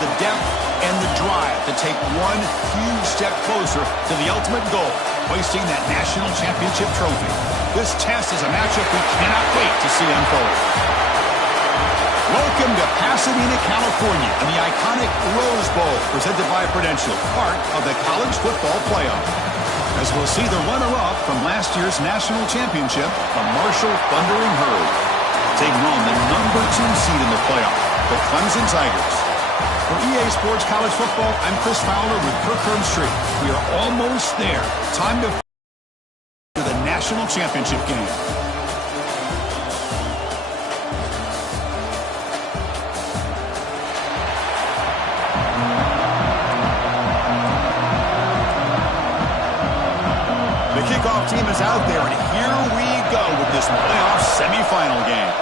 the depth, and the drive to take one huge step closer to the ultimate goal, hoisting that national championship trophy. This test is a matchup we cannot wait to see unfold. Welcome to Pasadena, California, and the iconic Rose Bowl, presented by Prudential, part of the college football playoff. As we'll see the runner-up from last year's national championship, the Marshall Thundering Herd, taking on the number 2 seed in the playoff, the Clemson Tigers. For EA Sports College Football, I'm Chris Fowler with Kirk Herbstreit. We are almost there. Time to the national championship game. The kickoff team is out there, and here we go with this playoff semifinal game.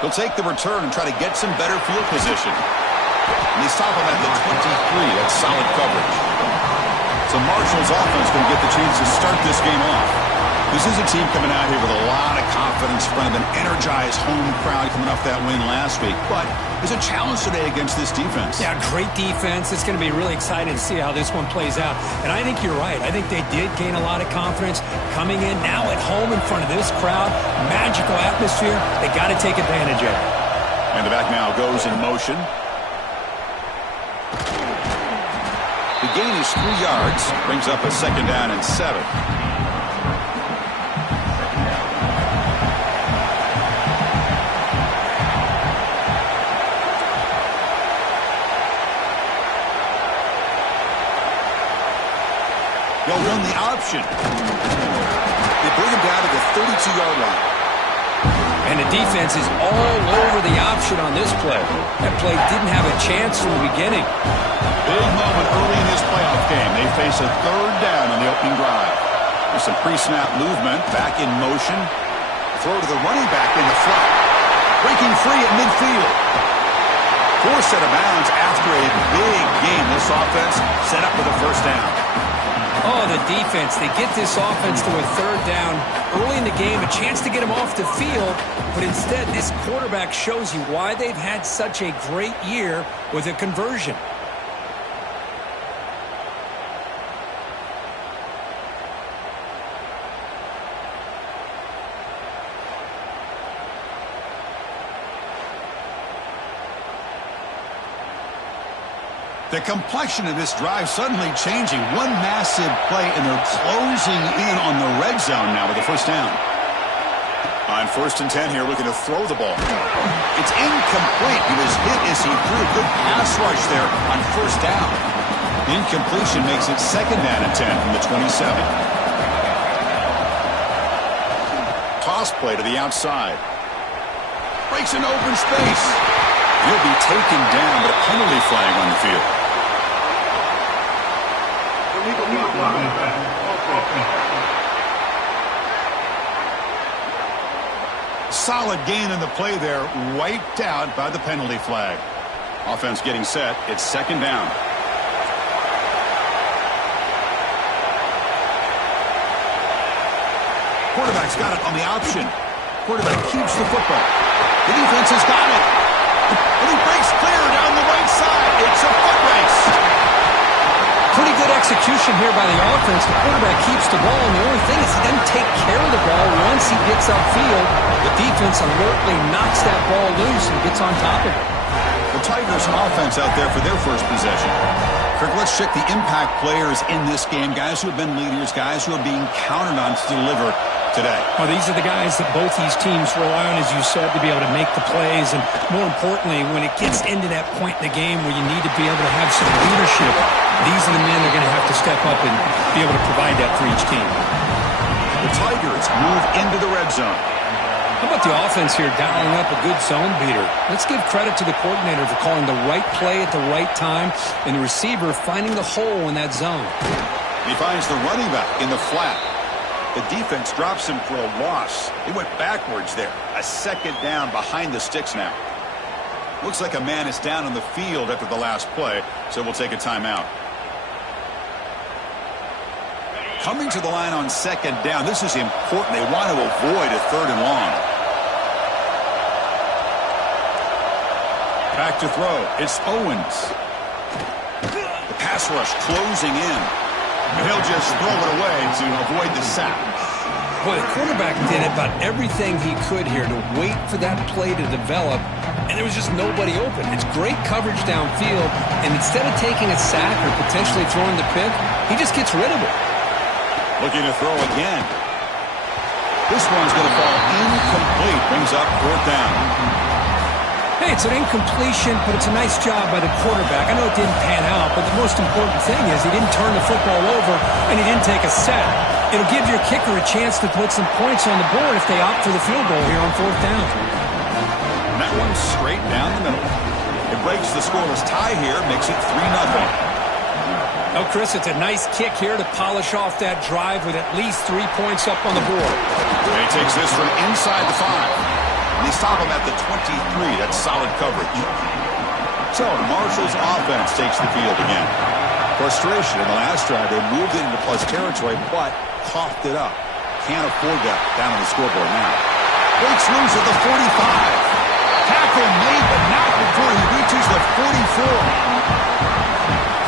He'll take the return and try to get some better field position. And they stop him at the 23. That's solid coverage. So Marshall's offense going to get the chance to start this game off. This is a team coming out here with a lot of confidence in front of an energized home crowd coming off that win last week. But there's a challenge today against this defense. Yeah, great defense. It's going to be really exciting to see how this one plays out. And I think you're right. I think they did gain a lot of confidence coming in now at home in front of this crowd. Magical atmosphere. They got to take advantage of it. And the back now goes in motion. The gain is 3 yards. Brings up a 2nd down and 7. They'll run the option. They bring him down to the 32-yard line. And the defense is all over the option on this play. That play didn't have a chance from the beginning. Big moment early in this playoff game. They face a 3rd down on the opening drive. There's some pre-snap movement. Back in motion. Throw to the running back in the flat. Breaking free at midfield. Forced out of bounds after a big game. This offense set up with a 1st down. Oh, the defense. They get this offense to a 3rd down early in the game, a chance to get him off the field, but instead this quarterback shows you why they've had such a great year with a conversion. The complexion of this drive suddenly changing. One massive play, and they're closing in on the red zone now with the 1st down. On 1st and 10 here, looking to throw the ball. It's incomplete. He was hit as he threw a good pass rush there on 1st down. Incompletion makes it 2nd down and 10 from the 27. Toss play to the outside. Breaks an open space. He'll be taken down, but a penalty flag on the field. Solid gain in the play there, wiped out by the penalty flag. Offense getting set. It's 2nd down. Quarterback's got it on the option. Quarterback keeps the football. The defense has got it. And he breaks clear down the right side. It's a foot race. Pretty good execution here by the offense. The quarterback keeps the ball, and the only thing is he doesn't take care of the ball once he gets upfield. The defense alertly knocks that ball loose and gets on top of it. The Tigers offense out there for their 1st possession. Kirk, let's check the impact players in this game. Guys who have been leaders, guys who are being counted on to deliver today. Well, these are the guys that both these teams rely on, as you said, to be able to make the plays. And more importantly, when it gets into that point in the game where you need to be able to have some leadership, these are the men that are going to have to step up and be able to provide that for each team. The Tigers move into the red zone. How about the offense here dialing up a good zone beater? Let's give credit to the coordinator for calling the right play at the right time and the receiver finding the hole in that zone. He finds the running back in the flat. The defense drops him for a loss. He went backwards there. A 2nd down behind the sticks now. Looks like a man is down on the field after the last play, so we'll take a timeout. Coming to the line on 2nd down. This is important. They want to avoid a 3rd and long. Back to throw. It's Owens. The pass rush closing in. And he'll just throw it away to avoid the sack. Boy, the quarterback did about everything he could here to wait for that play to develop, and there was just nobody open. It's great coverage downfield, and instead of taking a sack or potentially throwing the pick, he just gets rid of it. Looking to throw again. This one's going to fall incomplete. Brings up 4th down. Hey, it's an incompletion, but it's a nice job by the quarterback. I know it didn't pan out, but the most important thing is he didn't turn the football over and he didn't take a sack. It'll give your kicker a chance to put some points on the board if they opt for the field goal here on 4th down. And that one's straight down the middle. It breaks the scoreless tie here, makes it 3-0. Oh, Chris, it's a nice kick here to polish off that drive with at least 3 points up on the board. And he takes this from inside the 5. And they stop him at the 23. That's solid coverage. So Marshall's offense takes the field again. Frustration in the last drive. They moved it into plus territory, but coughed it up. Can't afford that down on the scoreboard now. Breaks loose at the 45. Tackle made, but not before he reaches the 44.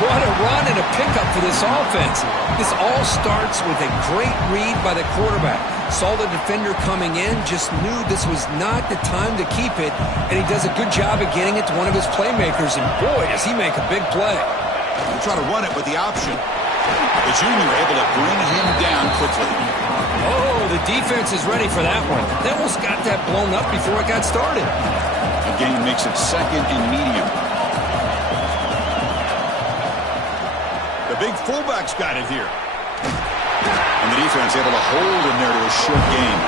What a run and a pickup for this offense. This all starts with a great read by the quarterback. Saw the defender coming in, just knew this was not the time to keep it, and he does a good job of getting it to one of his playmakers, and boy, does he make a big play. He'll try to run it with the option. The junior able to bring him down quickly. Oh, the defense is ready for that one. They almost got that blown up before it got started. The gain makes it 2nd and medium. The big fullback's got it here. And the defense able to hold him there to a short gain.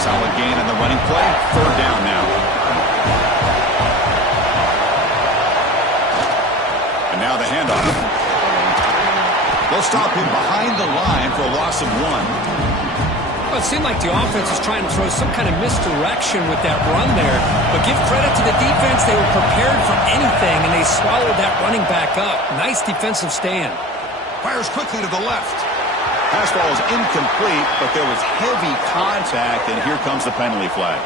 Solid gain on the running play. 3rd down now. And now the handoff. They'll stop him behind the line for a loss of 1. Well, it seemed like the offense was trying to throw some kind of misdirection with that run there. But give credit to the defense. They were prepared for anything, and they swallowed that running back up. Nice defensive stand. Fires quickly to the left. Pass ball is incomplete, but there was heavy contact, and here comes the penalty flag.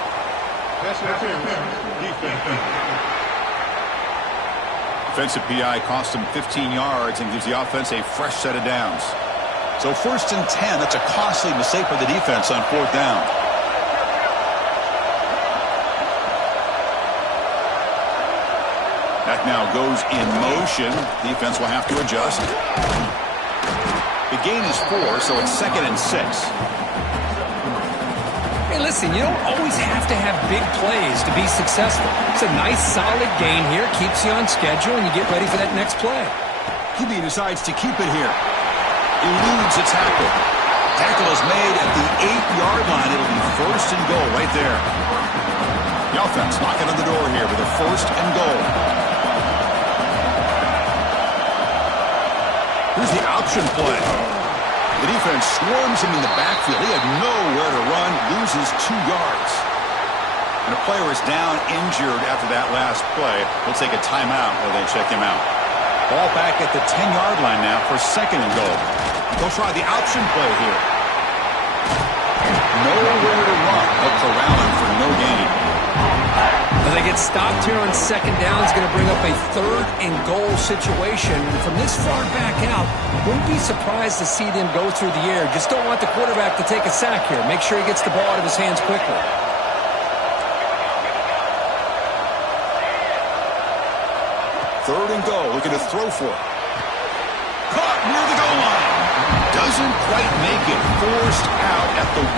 Defensive PI cost him 15 yards and gives the offense a fresh set of downs. So 1st and 10, that's a costly mistake for the defense on 4th down. That now goes in motion. Defense will have to adjust. The gain is 4, so it's 2nd and 6. Hey, listen, you don't always have to have big plays to be successful. It's a nice, solid gain here. Keeps you on schedule, and you get ready for that next play. QB decides to keep it here. Eludes a tackle. Tackle is made at the 8-yard line. It'll be 1st and goal right there. The offense knocking on the door here with a 1st and goal. Here's the option play. The defense swarms him in the backfield. He had nowhere to run, loses 2 yards. And a player is down injured after that last play. He'll take a timeout while they check him out. Ball back at the 10-yard line now for 2nd and goal. They'll try the option play here. Nowhere to run. They'll corral him for no gain. As they get stopped here on 2nd down, it's going to bring up a 3rd and goal situation. And from this far back out, wouldn't be surprised to see them go through the air. Just don't want the quarterback to take a sack here. Make sure he gets the ball out of his hands quickly. Third and goal, looking to throw for it. Caught near the goal line. Doesn't quite make it. Forced out at the 1.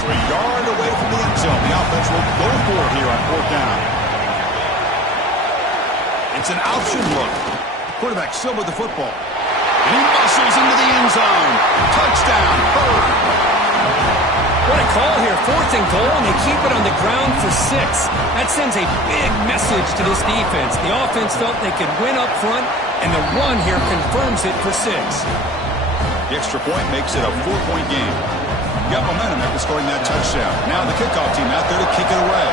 So a yard away from the end zone. The offense will go for it here on 4th down. It's an option look. Quarterback still with the football. And he muscles into the end zone. Touchdown, Bird. What a call here. 4th and goal, and they keep it on the ground for 6. That sends a big message to this defense. The offense felt they could win up front, and the run here confirms it for 6. The extra point makes it a 4-point game. Got momentum after scoring that touchdown. Now the kickoff team out there to kick it away.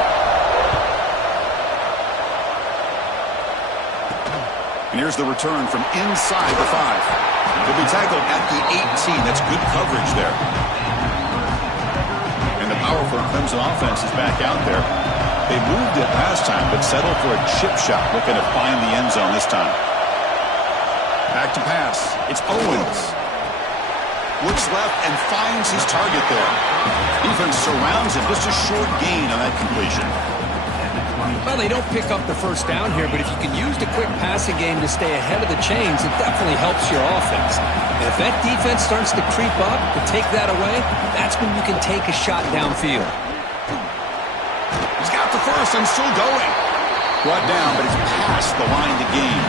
And here's the return from inside the 5. He'll be tackled at the 18. That's good coverage there. And the powerful Clemson offense is back out there. They moved it last time, but settled for a chip shot, looking to find the end zone this time. Back to pass. It's Owens. Looks left and finds his target there. Defense surrounds him. Just a short gain on that completion. Well, they don't pick up the first down here, but if you can use the quick passing game to stay ahead of the chains, it definitely helps your offense. And if that defense starts to creep up, to take that away, that's when you can take a shot downfield. He's got the first and still going. Brought down, but it's past the line to gain.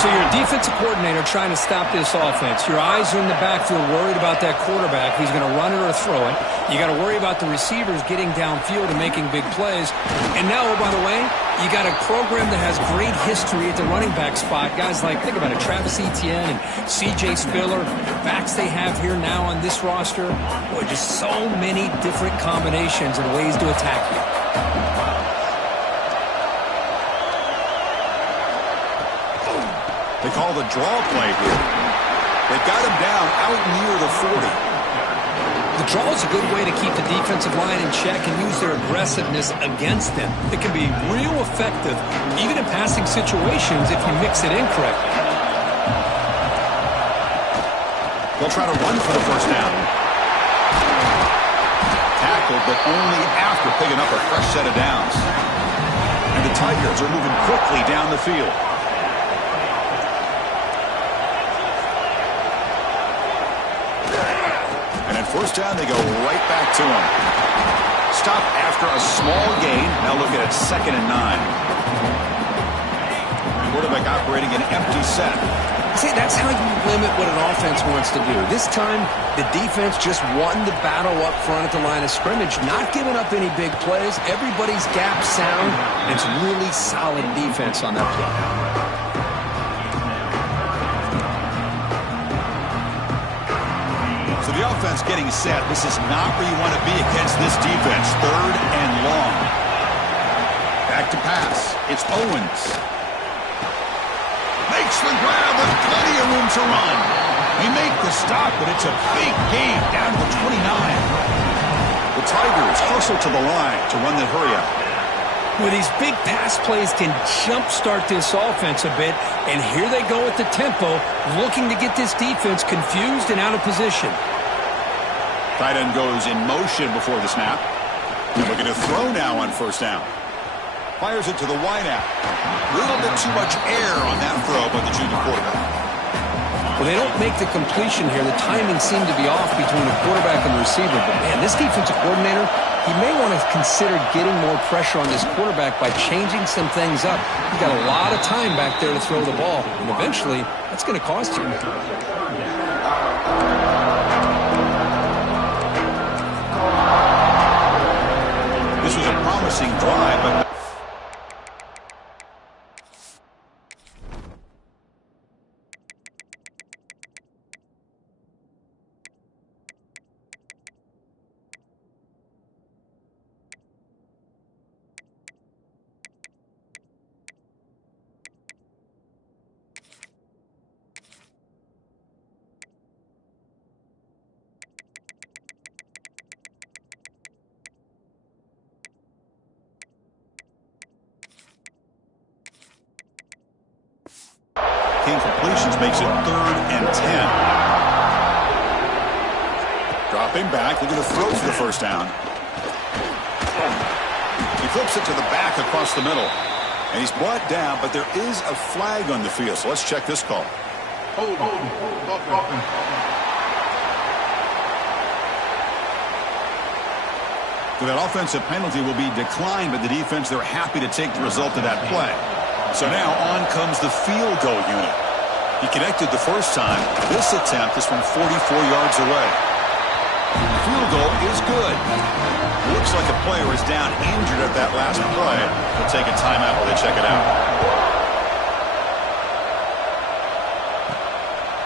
So you're a defensive coordinator trying to stop this offense. Your eyes are in the backfield, worried about that quarterback who's going to run it or throw it. You got to worry about the receivers getting downfield and making big plays. And now, oh, by the way, you got a program that has great history at the running back spot. Guys like, think about it, Travis Etienne and C.J. Spiller, backs they have here now on this roster. Boy, just so many different combinations and ways to attack you. They call the draw play here. They got him down out near the 40. The draw is a good way to keep the defensive line in check and use their aggressiveness against them. It can be real effective, even in passing situations, if you mix it in correctly. They'll try to run for the first down. Tackled, but only after picking up a fresh set of downs. And the Tigers are moving quickly down the field. First down, they go right back to him. Stop after a small gain. Now look at it, 2nd and 9. Quarterback operating an empty set. See, that's how you limit what an offense wants to do. This time, the defense just won the battle up front at the line of scrimmage, not giving up any big plays. Everybody's gap sound, and it's really solid defense on that play. So the offense getting set. This is not where you want to be against this defense. 3rd and long. Back to pass. It's Owens. Makes the grab with plenty of room to run. They make the stop, but it's a big gain down to 29. The Tigers hustle to the line to run the hurry-up. Well, these big pass plays can jumpstart this offense a bit, and here they go at the tempo, looking to get this defense confused and out of position. Tight end goes in motion before the snap. They're looking to throw now on first down. Fires it to the wideout. A little bit too much air on that throw by the junior quarterback. Well, they don't make the completion here. The timing seemed to be off between the quarterback and the receiver. But, man, this defensive coordinator, he may want to consider getting more pressure on this quarterback by changing some things up. He's got a lot of time back there to throw the ball. And eventually, that's going to cost you. This was a promising drive, but... completions makes it 3rd and 10. Dropping back, looking to throw for the first down. He flips it to the back across the middle. And he's brought down, but there is a flag on the field, so let's check this call. Hold on. So that offensive penalty will be declined by the defense. They're happy to take the result of that play. So now on comes the field goal unit. He connected the first time. This attempt is from 44 yards away. Field goal is good. Looks like a player is down injured at that last play. They'll take a timeout while they check it out.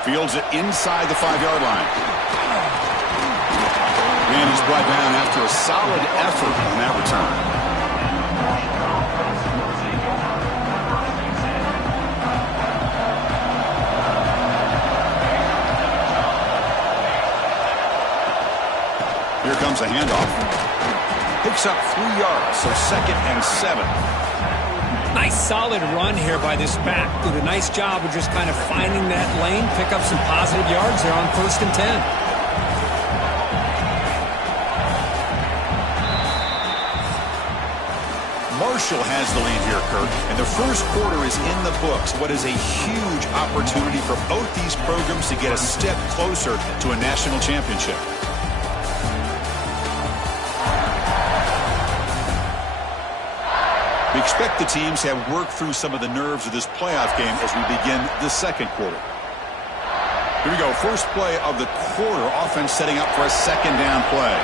Fields it inside the 5-yard line. And he's brought down after a solid effort on that return. Here comes a handoff. picks up 3 yards, so 2nd and 7. Nice solid run here by this back. Did a nice job of just kind of finding that lane, pick up some positive yards there on 1st and 10. Marshall has the lead here, Kirk, and the first quarter is in the books. What is a huge opportunity for both these programs to get a step closer to a national championship. We expect the teams to have worked through some of the nerves of this playoff game as we begin the second quarter. Here we go. First play of the quarter. Offense setting up for a 2nd down play.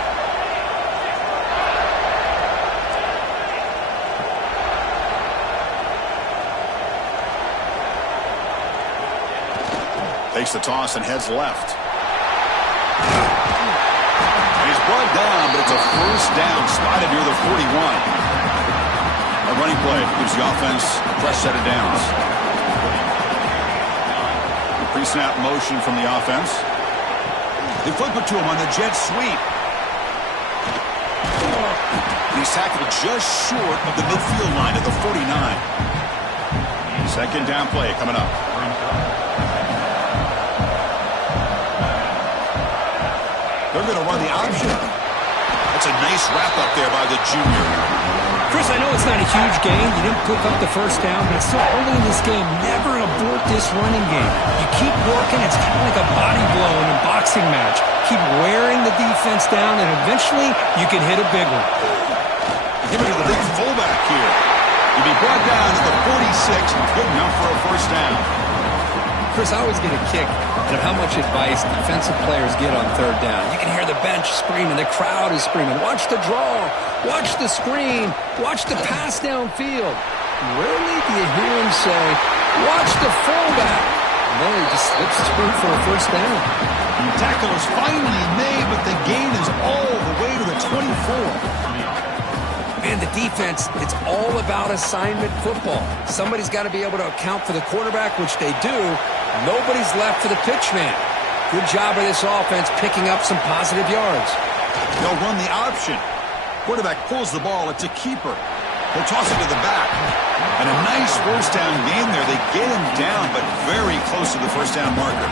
Takes the toss and heads left. And he's brought down, but it's a 1st down, spotted near the 41. A running play gives the offense a fresh set of downs. The pre-snap motion from the offense. They flip it to him on the jet sweep. He's tackled just short of the midfield line at the 49. 2nd down play coming up. They're going to run the option. That's a nice wrap up there by the junior. Chris, I know it's not a huge gain. You didn't pick up the 1st down, but it's so early in this game. Never abort this running game. You keep working. It's kind of like a body blow in a boxing match. Keep wearing the defense down, and eventually you can hit a big one. Give it to the big fullback here. He'll be brought down to the 46, good enough for a 1st down. Chris, I always get a kick out of how much advice defensive players get on 3rd down. You can hear the bench screaming, the crowd is screaming, watch the draw, watch the screen, watch the pass downfield. Rarely do you hear him say, watch the fullback. No, he just slips through for a 1st down. The tackle is finally made, but the gain is all the way to the 24. Man, the defense, it's all about assignment football. Somebody's got to be able to account for the quarterback, which they do. Nobody's left for the pitch man. Good job of this offense picking up some positive yards. They'll run the option. Quarterback pulls the ball. It's a keeper. He'll toss it to the back. And a nice 1st down gain there. They get him down, but very close to the 1st down marker.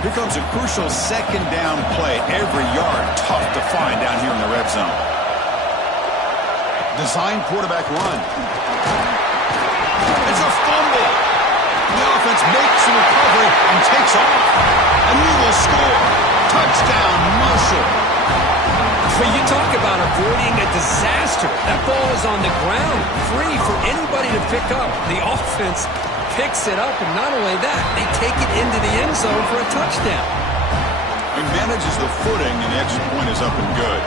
Here comes a crucial 2nd down play. Every yard tough to find down here in the red zone. Design quarterback run. It's a fumble. The offense makes the recovery and takes off. And he will score. Touchdown, Marshall. When you talk about avoiding a disaster, that ball is on the ground, free for anybody to pick up. The offense picks it up, and not only that, they take it into the end zone for a touchdown. He manages the footing, and the extra point is up and good.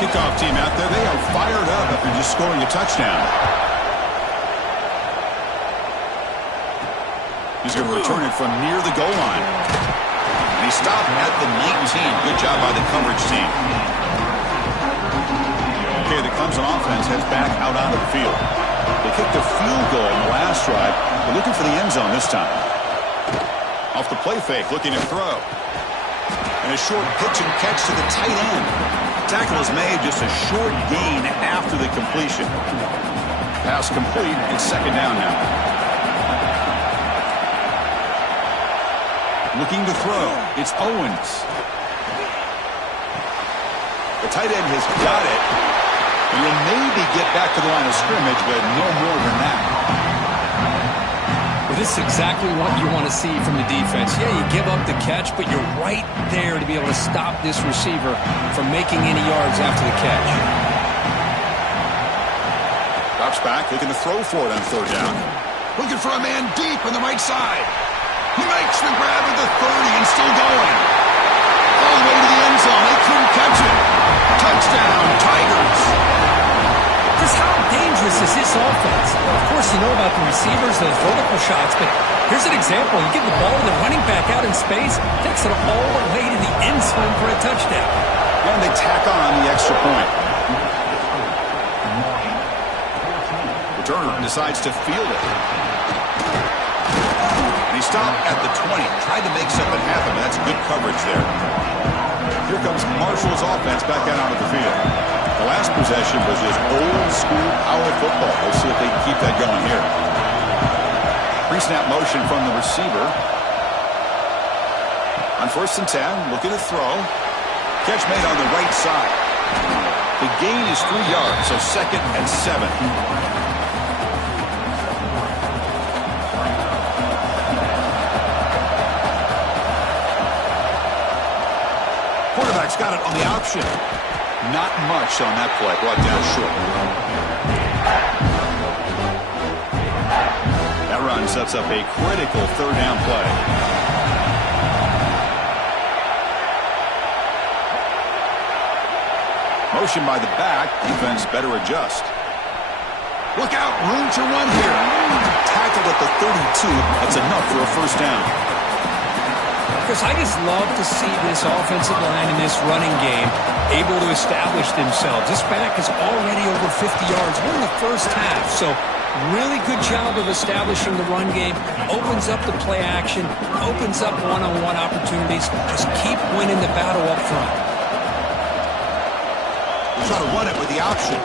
Kickoff team out there, they are fired up after just scoring a touchdown. He's going to return it from near the goal line. And he stopped at the 19. Good job by the coverage team. Okay, the Clemson offense heads back out onto the field. They kicked a field goal in the last drive. They're looking for the end zone this time. Off the play fake, looking to throw. And a short pitch and catch to the tight end. Tackle is made, just a short gain after the completion. Pass complete, and 2nd down now. Looking to throw. It's Owens. The tight end has got it. He'll maybe get back to the line of scrimmage, but no more than that. Well, this is exactly what you want to see from the defense. Yeah, you give up the catch, but you're right there to be able to stop this receiver from making any yards after the catch. Drops back, looking to throw for it on 3rd down. Looking for a man deep on the right side. He makes the grab at the 30 and still going. All the way to the end zone. They couldn't catch it. Touchdown, Tigers. Just how dangerous is this offense? Well, of course, you know about the receivers, those vertical shots, but here's an example. You give the ball to the running back out in space, takes it all the way to the end zone for a touchdown. And they tack on the extra point. Returner decides to field it. And he stopped at the 20. Tried to make something happen, but that's good coverage there. Here comes Marshall's offense back out onto the field. The last possession was just old-school power football. Let's see if they can keep that going here. Pre-snap motion from the receiver. On 1st and 10, looking to throw. Catch made on the right side. The gain is 3 yards, so 2nd and 7. Quarterback's got it on the option. Not much on that play. Brought down short. That run sets up a critical 3rd down play. Motion by the back. Defense better adjust. Look out. Room to run here. Tackled at the 32. That's enough for a 1st down. Chris, I just love to see this offensive line in this running game able to establish themselves. This back is already over 50 yards. We're in the 1st half, so really good job of establishing the run game. Opens up the play action, opens up one-on-one opportunities. Just keep winning the battle up front. We'll try to run it with the option.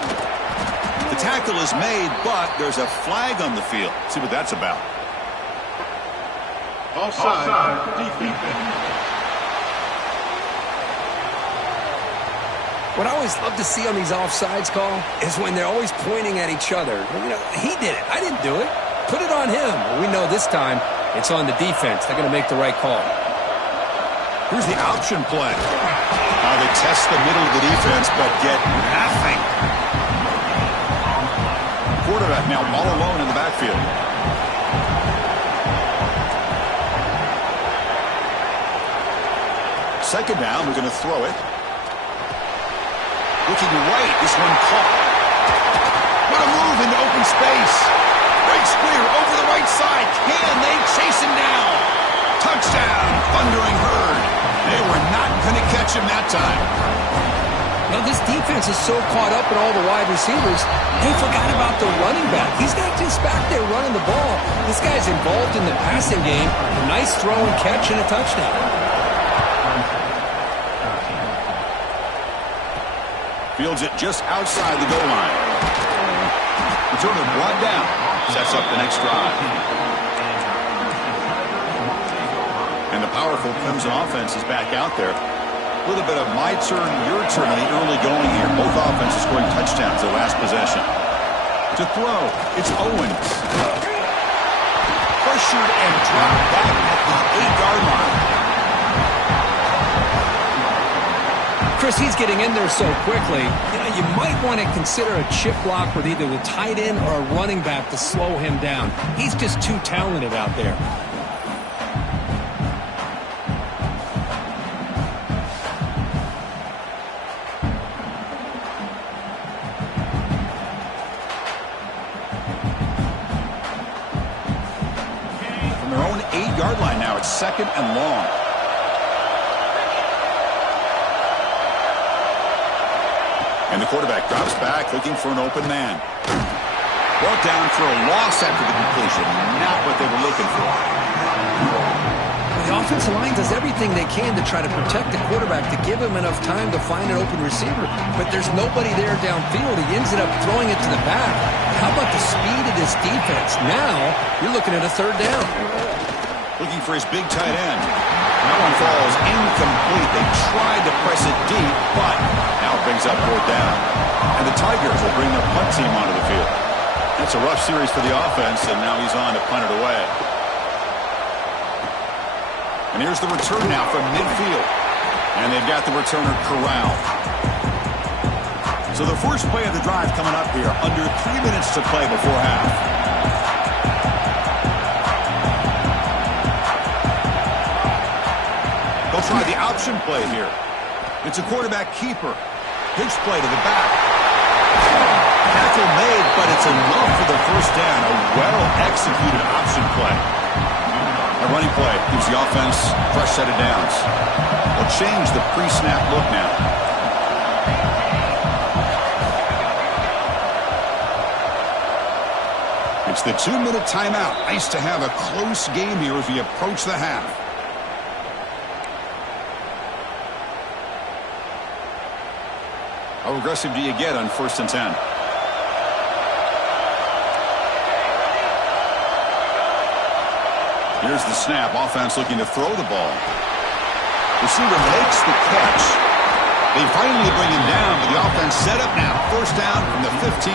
The tackle is made, but there's a flag on the field. See what that's about. Offside. Defense. What I always love to see on these offsides call is when they're always pointing at each other. You know, he did it. I didn't do it. Put it on him. We know this time it's on the defense. They're going to make the right call. Here's the option play. They test the middle of the defense, but get nothing. Quarterback now all alone in the backfield. Second down, we're going to throw it. Looking right, this one caught. What a move into open space. Breaks clear over the right side. Can they chase him down? Touchdown, Thundering Herd. They were not going to catch him that time. Now, this defense is so caught up in all the wide receivers, they forgot about the running back. He's not just back there running the ball. This guy's involved in the passing game. A nice throw and catch and a touchdown. Fields it just outside the goal line. Returner brought down. Sets up the next drive. And the powerful Clemson offense is back out there. A little bit of my turn, your turn in the early going here. Both offenses scoring touchdowns their last possession. To throw, it's Owens. Pressured and dropped back at the 8-yard line. Chris, he's getting in there so quickly. You know, you might want to consider a chip block with either the tight end or a running back to slow him down. He's just too talented out there. From their own 8-yard line now, it's 2nd and long. And the quarterback drops back, looking for an open man. Brought down for a loss after the completion. Not what they were looking for. The offensive line does everything they can to try to protect the quarterback, to give him enough time to find an open receiver. But there's nobody there downfield. He ends up throwing it to the back. How about the speed of this defense? Now you're looking at a 3rd down. Looking for his big tight end. That one falls incomplete. They tried to press it deep, but now it brings up 4th down. And the Tigers will bring their punt team onto the field. That's a rough series for the offense, and now he's on to punt it away. And here's the return now from midfield. And they've got the returner corralled. So the first play of the drive coming up here, under 3 minutes to play before half. They'll try the option play here. It's a quarterback keeper. Pitch play to the back. Tackle made, but it's enough for the 1st down. A well-executed option play. A running play gives the offense a fresh set of downs. They'll change the pre-snap look now. It's the 2-minute timeout. Nice to have a close game here as we approach the half. How aggressive do you get on 1st and 10? Here's the snap. Offense looking to throw the ball. Receiver makes the catch. They finally bring him down, but the offense set up now. 1st down from the 15.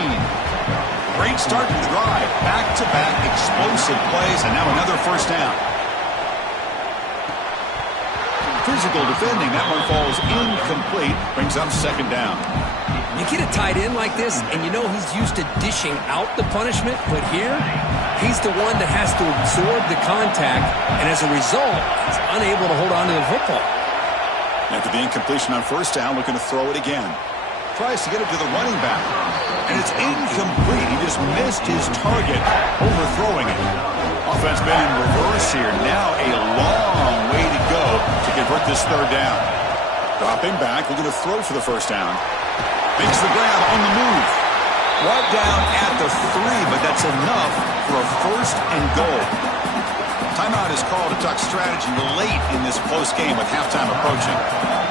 Great start to the drive. Back-to-back explosive plays, and now another 1st down. Physical defending. That one falls incomplete. Brings up 2nd down. You get a tight end like this, and you know he's used to dishing out the punishment, but here, he's the one that has to absorb the contact, and as a result, he's unable to hold on to the football. After the incompletion on 1st down, looking to throw it again. Tries to get it to the running back, and it's incomplete. He just missed his target, overthrowing it. Offense been in reverse here. Now a long way to go to convert this 3rd down. Dropping back, looking to throw for the 1st down. Makes the grab on the move. Brought down at the 3, but that's enough for a 1st and goal. Timeout is called to talk strategy late in this close game with halftime approaching.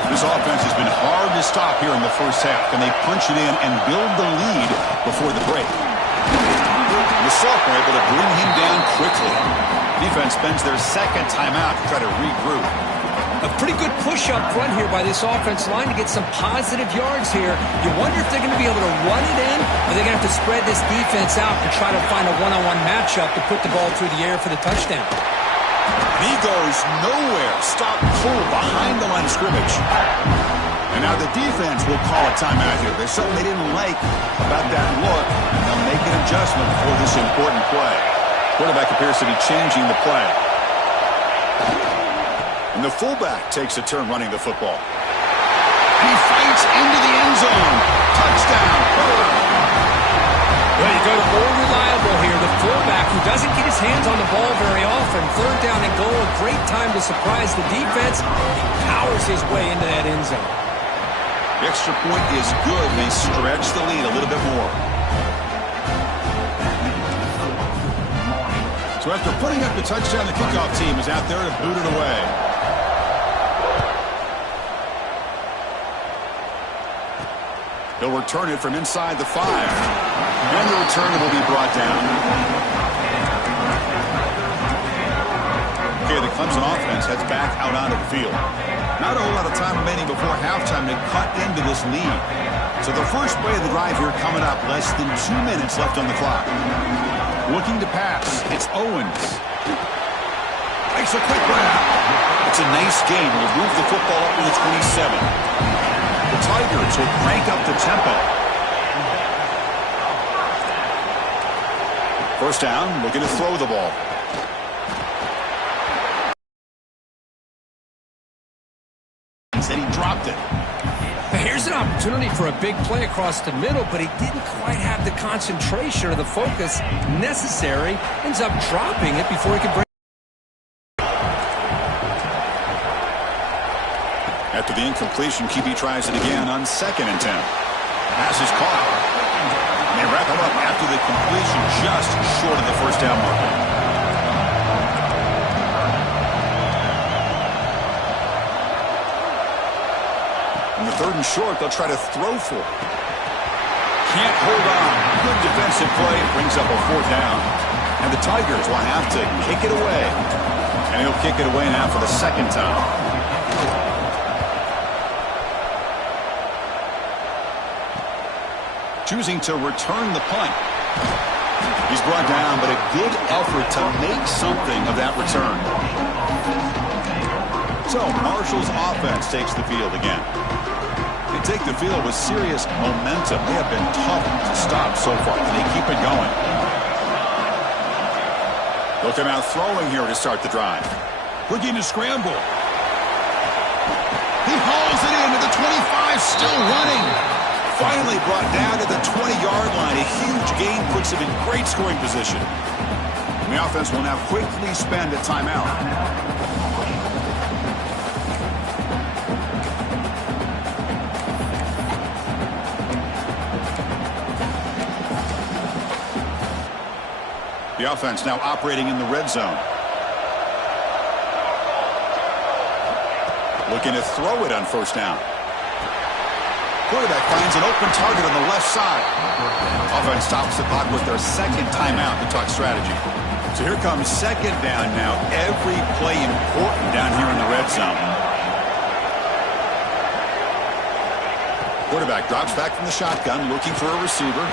This offense has been hard to stop here in the 1st half. Can they punch it in and build the lead before the break? The sophomore able to bring him down quickly. Defense spends their 2nd timeout to try to regroup. A pretty good push up front here by this offense line to get some positive yards here. You wonder if they're going to be able to run it in, or they're going to have to spread this defense out and try to find a one-on-one matchup to put the ball through the air for the touchdown. He goes nowhere. Stop pull behind the line of scrimmage. And now the defense will call a timeout here. There's something they didn't like about that look. They'll make an adjustment for this important play. Quarterback appears to be changing the play. And the fullback takes a turn running the football. And he fights into the end zone. Touchdown. Well, you go to more reliable here. The fullback who doesn't get his hands on the ball very often. 3rd down and goal. A great time to surprise the defense. He powers his way into that end zone. The extra point is good. They stretch the lead a little bit more. So after putting up the touchdown, the kickoff team is out there to boot it away. He'll return it from inside the 5. And the return will be brought down. Okay, the Clemson offense heads back out onto the field. Not a whole lot of time remaining before halftime to cut into this lead. So the first play of the drive here coming up. Less than 2 minutes left on the clock. Looking to pass. It's Owens. Makes a quick grab. It's a nice game. Will move the football up to the 27. The Tigers will crank up the tempo. 1st down, looking to throw the ball. Said he dropped it. Here's an opportunity for a big play across the middle, but he didn't quite have the concentration or the focus necessary. Ends up dropping it before he could bring. After the incompletion, QB tries it again on 2nd and 10. Pass is caught. They wrap him up after the completion, just short of the 1st down mark. On the 3rd and short, they'll try to throw for it. Can't hold on. Good defensive play. Brings up a 4th down. And the Tigers will have to kick it away. And he'll kick it away now for the 2nd time. Choosing to return the punt. He's brought down, but a good effort to make something of that return. So Marshall's offense takes the field again. They take the field with serious momentum. They have been tough to stop so far. Can they keep it going? They'll come out throwing here to start the drive. Looking to scramble. He hauls it into the 25, still running. Finally brought down to the 20-yard line. A huge gain puts him in great scoring position. And the offense will now quickly spend a timeout. The offense now operating in the red zone. Looking to throw it on 1st down. Quarterback finds an open target on the left side. Offense stops the clock with their second timeout to talk strategy. So here comes second down now. Every play important down here in the red zone. Quarterback drops back from the shotgun, looking for a receiver.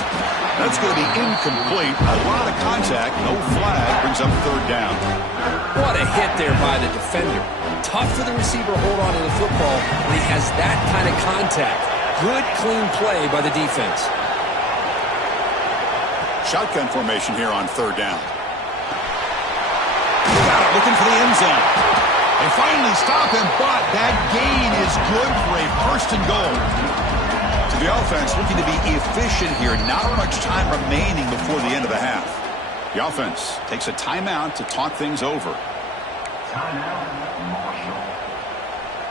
That's going to be incomplete. A lot of contact, no flag, brings up third down. What a hit there by the defender. Tough for the receiver to hold on to the football when he has that kind of contact. Good, clean play by the defense. Shotgun formation here on third down. Got it, looking for the end zone. They finally stop him, but that gain is good for a first and goal. To the offense, looking to be efficient here. Not much time remaining before the end of the half. The offense takes a timeout to talk things over.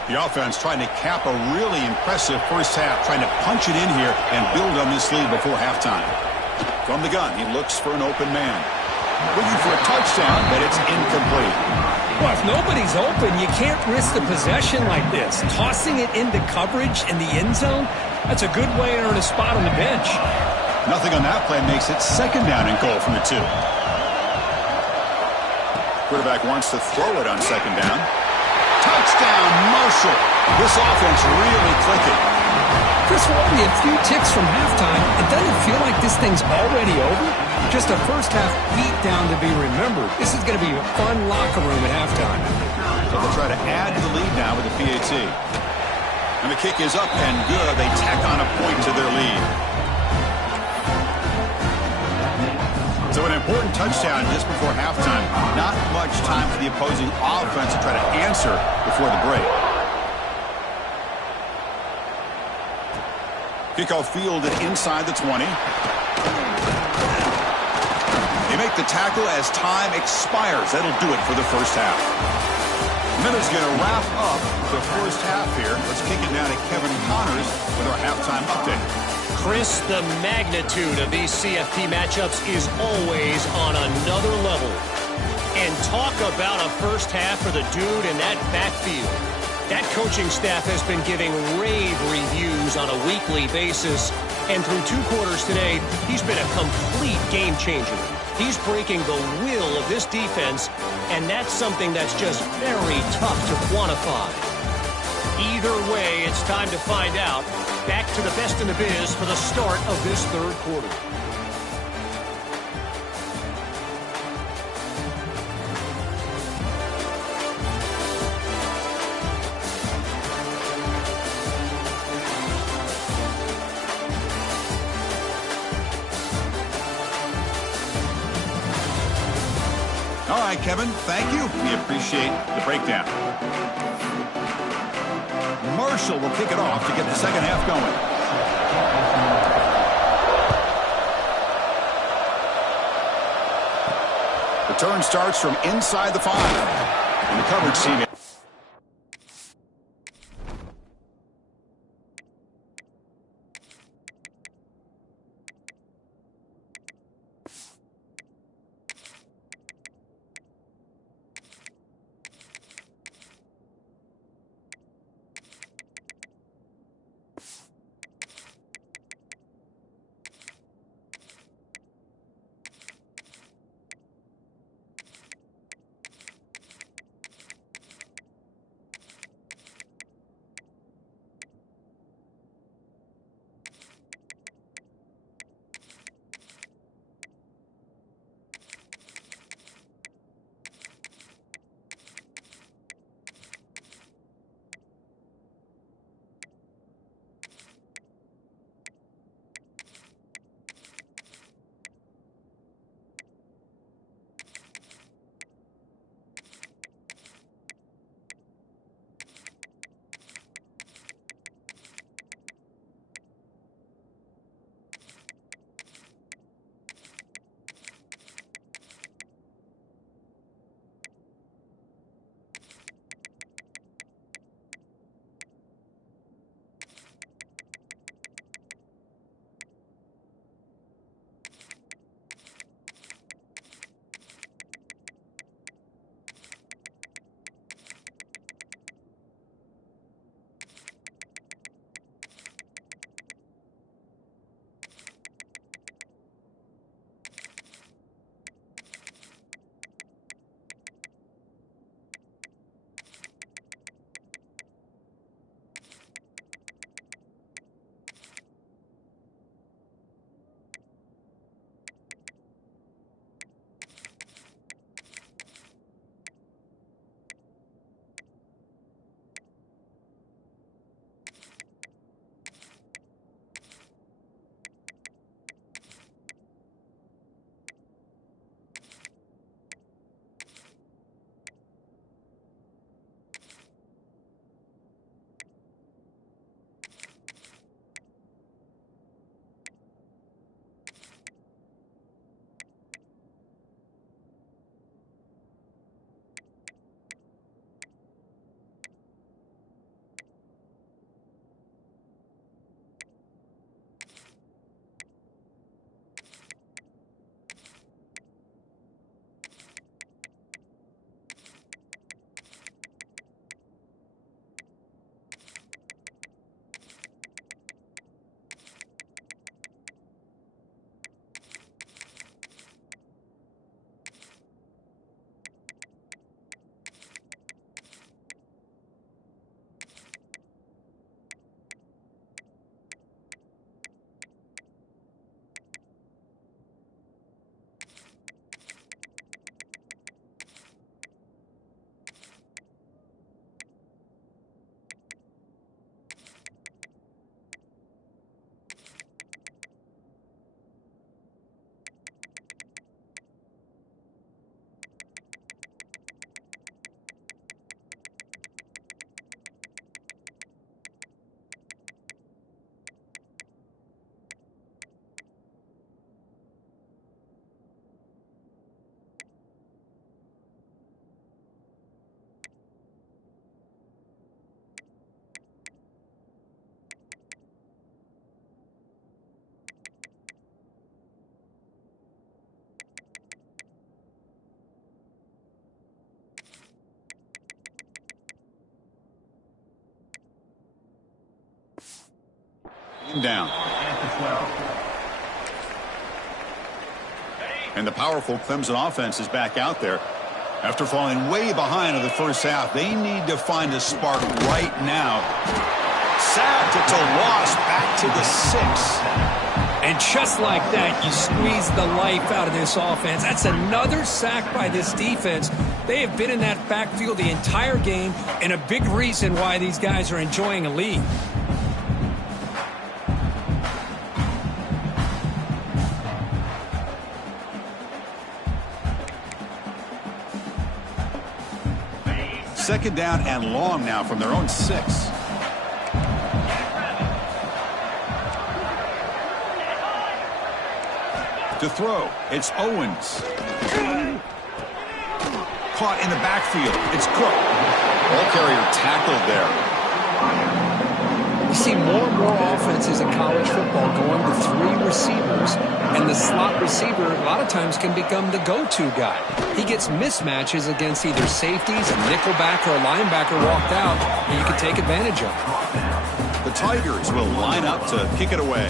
The offense trying to cap a really impressive first half, trying to punch it in here and build on this lead before halftime. From the gun, he looks for an open man. Looking for a touchdown, but it's incomplete. Well, if nobody's open, you can't risk the possession like this. Tossing it into coverage in the end zone, that's a good way to earn a spot on the bench. Nothing on that play makes it second down and goal from the 2. Quarterback wants to throw it on second down. Touchdown, Marshall. This offense really clicking. Chris, we're only a few ticks from halftime. It doesn't feel like this thing's already over. Just a first half beatdown to be remembered. This is going to be a fun locker room at halftime. So they'll try to add to the lead now with the PAT. And the kick is up and good. They tack on a point to their lead. So an important touchdown just before halftime. Not much time for the opposing offense to try to answer before the break. Kickoff fielded inside the 20. They make the tackle as time expires. That'll do it for the first half. Miller's going to wrap up the first half here. Let's kick it down to Kevin Connors with our halftime update. Chris, the magnitude of these CFP matchups is always on another level. And talk about a first half for the dude in that backfield. That coaching staff has been giving rave reviews on a weekly basis. And through 2 quarters today, he's been a complete game changer. He's breaking the will of this defense, and that's something that's just very tough to quantify. Either way, it's time to find out. Back to the best in the biz for the start of this third quarter. All right, Kevin, thank you. We appreciate the breakdown. Marshall will kick it off to get the second half going. The turn starts from inside the 5. And the coverage team. down. And the powerful Clemson offense is back out there. After falling way behind in the first half, they need to find a spark right now. Sacked, it's a loss, back to the 6. And just like that, you squeeze the life out of this offense. That's another sack by this defense. They have been in that backfield the entire game, and a big reason why these guys are enjoying a lead. Second down and long now from their own 6. To throw, it's Owens. Caught in the backfield, it's Cook. Ball carrier tackled there. You see more and more offenses in college football going to 3 receivers, and the slot receiver a lot of times can become the go-to guy. He gets mismatches against either safeties, a nickelback, or a linebacker walked out, and you can take advantage of it. The Tigers will line up to kick it away.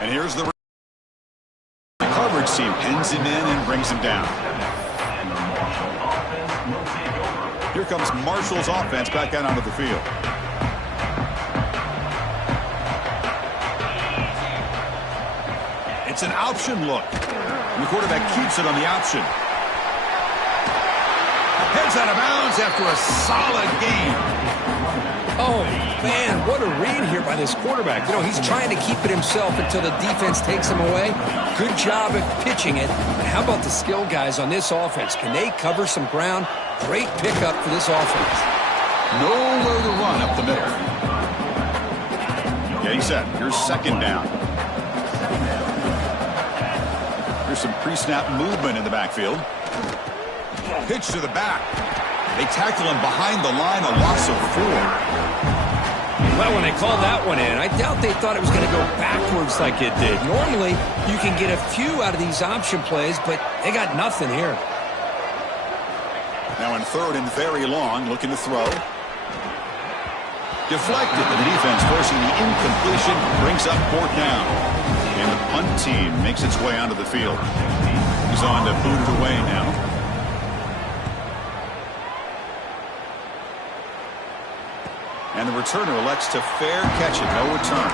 And here's the coverage team, pins him in and brings him down. Here comes Marshall's offense back out onto the field. It's an option look. And the quarterback keeps it on the option. Heads out of bounds after a solid game. Oh, man, what a read here by this quarterback. You know, he's trying to keep it himself until the defense takes him away. Good job at pitching it. And how about the skill guys on this offense? Can they cover some ground? Great pickup for this offense. Nowhere to run up the middle. Getting set. Here's second down. Here's some pre-snap movement in the backfield. Pitch to the back. They tackle him behind the line, a loss of 4. Well, when they called that one in, I doubt they thought it was going to go backwards like it did. Normally, you can get a few out of these option plays, but they got nothing here. Now in third and very long, looking to throw. Deflected, the defense forcing the incompletion, brings up 4th down. And the punt team makes its way onto the field. He's on to boot it away now. And the returner elects to fair catch it, no return.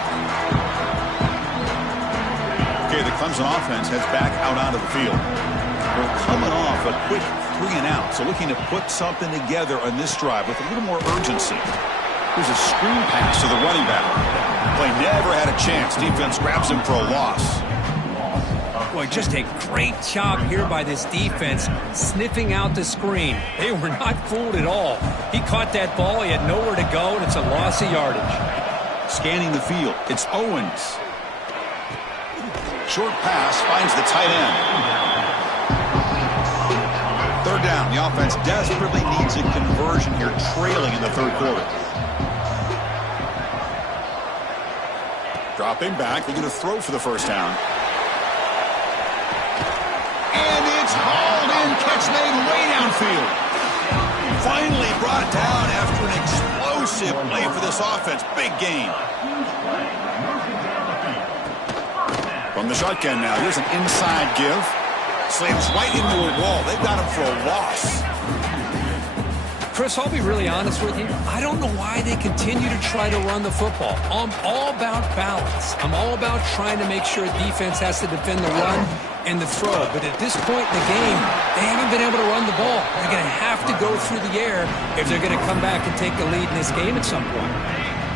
Okay, the Clemson offense heads back out onto the field. We're coming off a quick 3 and out, so looking to put something together on this drive with a little more urgency. Here's a screen pass to the running back. Play never had a chance. Defense grabs him for a loss. Boy, just a great job here by this defense, sniffing out the screen. They were not fooled at all. He caught that ball, he had nowhere to go, and it's a loss of yardage. Scanning the field, it's Owens. Short pass finds the tight end. 3rd down, the offense desperately needs a conversion here, trailing in the 3rd quarter. Dropping back, they're going to throw for the 1st down. And it's hauled in, catch made way downfield. Finally brought down after an explosive play for this offense. Big gain. From the shotgun now, here's an inside give. Slams right into a wall. They've got him for a loss. Chris, I'll be really honest with you. I don't know why they continue to try to run the football. I'm all about balance. I'm all about trying to make sure defense has to defend the run and the throw. But at this point in the game, they haven't been able to run the ball. They're going to have to go through the air if they're going to come back and take the lead in this game at some point.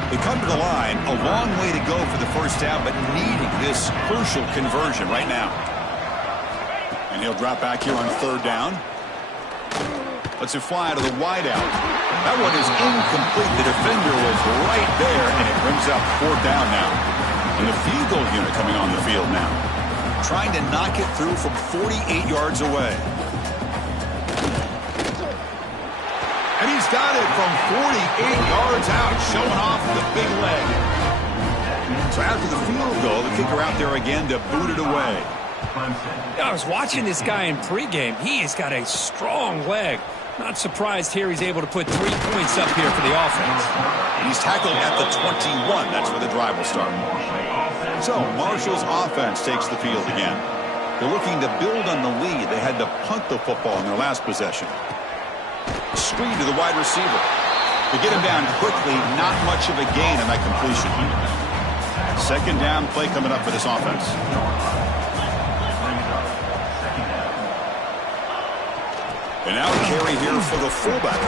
They come to the line, a long way to go for the 1st down, but needing this crucial conversion right now. And he'll drop back here on 3rd down. Lets it fly to the wideout. That one is incomplete. The defender was right there, and it brings up 4th down now. And the field goal unit coming on the field now. Trying to knock it through from 48 yards away. And he's got it from 48 yards out, showing off the big leg. So after the field goal, the kicker out there again to boot it away. I was watching this guy in pregame. He has got a strong leg. Not surprised here he's able to put 3 points up here for the offense. He's tackled at the 21. That's where the drive will start. So Marshall's offense takes the field again. They're looking to build on the lead. They had to punt the football in their last possession. Screen to the wide receiver. To get him down quickly, not much of a gain on that completion. Second down play coming up for this offense. And now carry here for the fullback.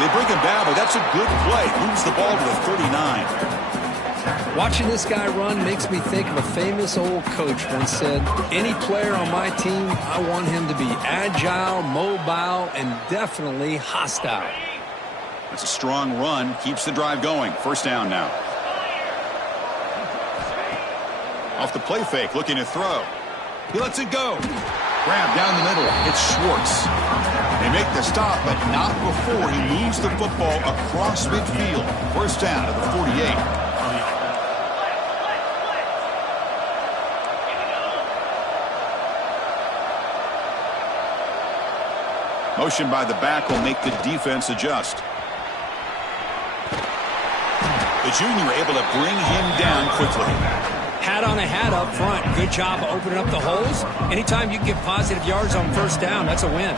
They bring him down, but that's a good play. Moves the ball to the 39. Watching this guy run makes me think of a famous old coach once said, any player on my team, I want him to be agile, mobile, and definitely hostile. That's a strong run. Keeps the drive going. First down now. Off the play fake, looking to throw. He lets it go. Grab down the middle. It's Schwartz. They make the stop, but not before he moves the football across midfield. First down to the 48. Motion by the back will make the defense adjust. The junior able to bring him down quickly. Hat on a hat up front. Good job of opening up the holes. Anytime you can get positive yards on first down, that's a win.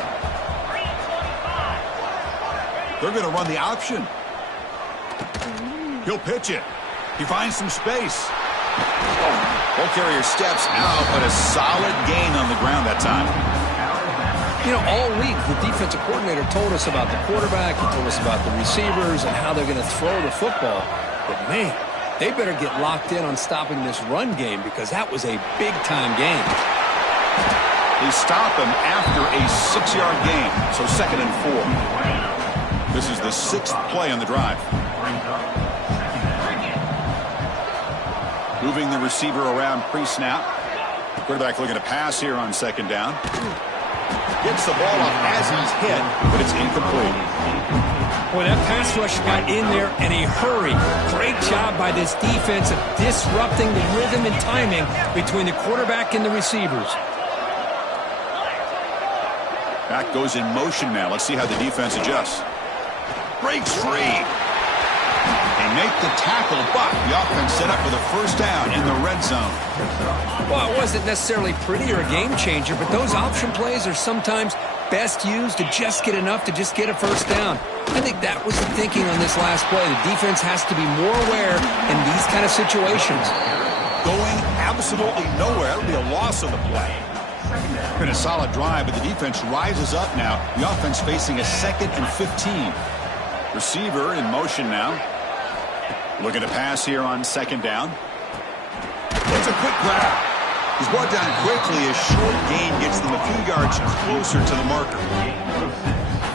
They're going to run the option. He'll pitch it. He finds some space. Ball carrier steps out, but a solid gain on the ground that time. You know, all week the defensive coordinator told us about the quarterback. He told us about the receivers and how they're going to throw the football. But, man, they better get locked in on stopping this run game because that was a big-time game. They stop him after a 6-yard gain, so 2nd and 4. This is the 6th play on the drive. Moving the receiver around pre-snap. Quarterback looking to pass here on 2nd down. Gets the ball up as he's hit, but it's incomplete. Boy, that pass rush got in there in a hurry. Great job by this defense of disrupting the rhythm and timing between the quarterback and the receivers. Back goes in motion now. Let's see how the defense adjusts. Breaks free. They make the tackle, but the offense set up for the first down in the red zone. Well, it wasn't necessarily pretty or a game changer, but those option plays are sometimes best used to just get enough to just get a first down. I think that was the thinking on this last play. The defense has to be more aware in these kind of situations. Going absolutely nowhere. That'll be a loss of the play. Been a solid drive, but the defense rises up now. The offense facing a 2nd and 15. Receiver in motion now. Looking to pass here on 2nd down. It's a quick grab. He's brought down quickly. A short gain gets them a few yards closer to the marker.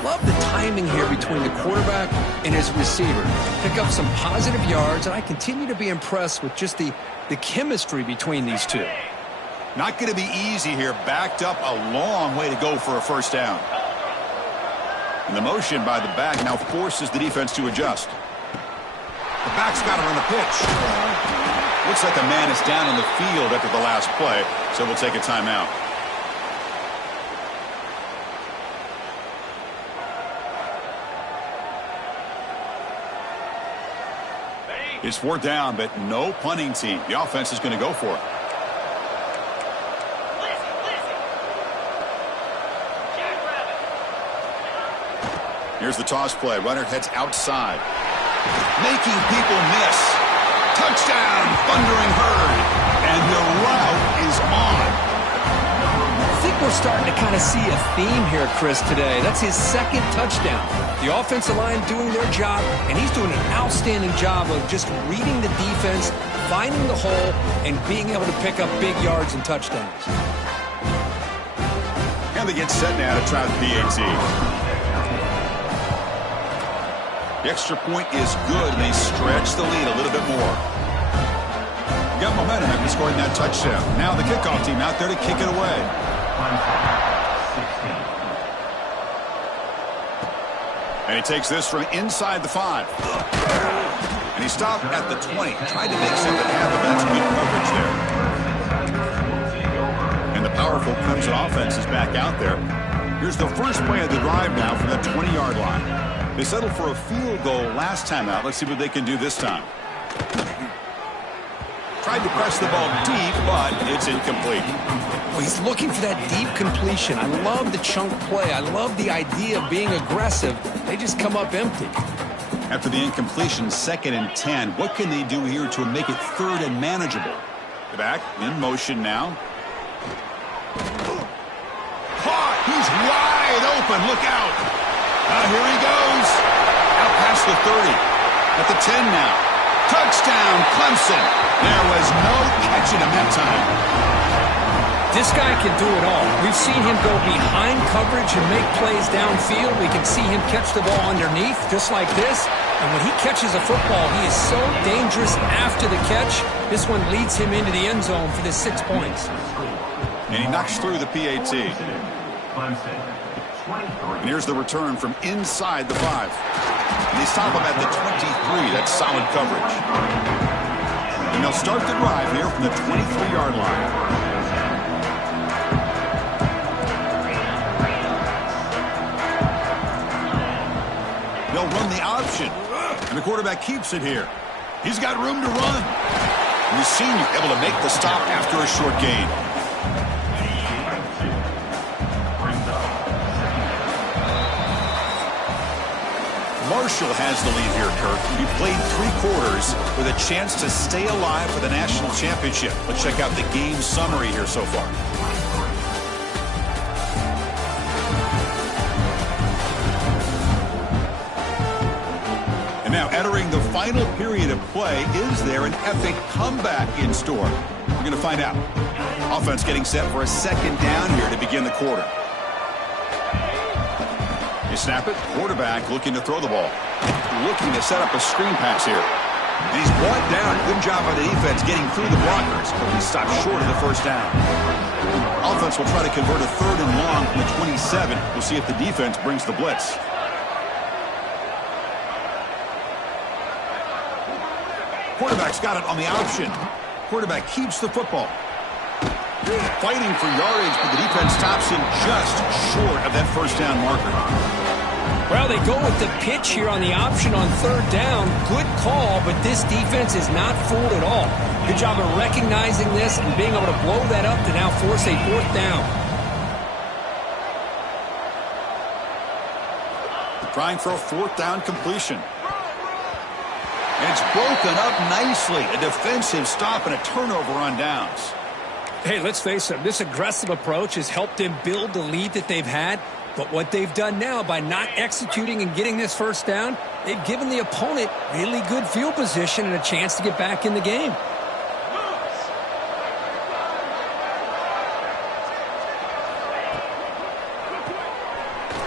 Love the timing here between the quarterback and his receiver. Pick up some positive yards, and I continue to be impressed with just the chemistry between these two. Not going to be easy here. Backed up a long way to go for a first down. And the motion by the back now forces the defense to adjust. The back's got to run the pitch. Looks like a man is down on the field after the last play, so we'll take a timeout. It's 4th down, but no punting team. The offense is going to go for it. Here's the toss play. Runner heads outside. Making people miss. Touchdown, Thundering Herd. And the route is on. I think we're starting to kind of see a theme here, Chris, today. That's his 2nd touchdown. The offensive line doing their job, and he's doing an outstanding job of just reading the defense, finding the hole, and being able to pick up big yards and touchdowns. And they get set now to try the PAT. The extra point is good, and they stretch the lead a little bit more. Got momentum after scoring that touchdown. Now the kickoff team out there to kick it away. And he takes this from inside the 5. And he stopped at the 20. Tried to make something happen, but that's good coverage there. powerful Clemson offense is back out there. Here's the first play of the drive now from the 20-yard line. They settled for a field goal last time out. Let's see what they can do this time. Tried to press the ball deep, but it's incomplete. Well, he's looking for that deep completion. I love the chunk play. I love the idea of being aggressive. They just come up empty. After the incompletion, 2nd and 10. What can they do here to make it 3rd and manageable? The back in motion now. Caught! He's wide open. Look out! Here he goes. Out past the 30. At the 10 now. Touchdown, Clemson. There was no catching him that time. This guy can do it all. We've seen him go behind coverage and make plays downfield. We can see him catch the ball underneath, just like this. And when he catches a football, he is so dangerous after the catch. This one leads him into the end zone for the 6 points. And he knocks through the PAT. And here's the return from inside the 5. And they stop him at the 23. That's solid coverage. And they'll start the drive here from the 23-yard line. They'll run the option. And the quarterback keeps it here. He's got room to run. And the senior able to make the stop after a short gain. Marshall has the lead here, Kirk. He played 3 quarters with a chance to stay alive for the national championship. Let's check out the game summary here so far. And now entering the final period of play, is there an epic comeback in store? We're going to find out. Offense getting set for a 2nd down here to begin the quarter. They snap it. Quarterback looking to throw the ball. Looking to set up a screen pass here. And he's brought down. Good job by the defense getting through the blockers. But he stopped short of the 1st down. Offense will try to convert a 3rd and long from the 27. We'll see if the defense brings the blitz. Quarterback's got it on the option. Quarterback keeps the football. Fighting for yardage, but the defense stops him just short of that 1st down marker. Well, they go with the pitch here on the option on 3rd down. Good call, but this defense is not fooled at all. Good job of recognizing this and being able to blow that up to now force a 4th down. Trying for a 4th down completion. And it's broken up nicely. A defensive stop and a turnover on downs. Hey, let's face it, this aggressive approach has helped them build the lead that they've had. But what they've done now by not executing and getting this 1st down, they've given the opponent really good field position and a chance to get back in the game.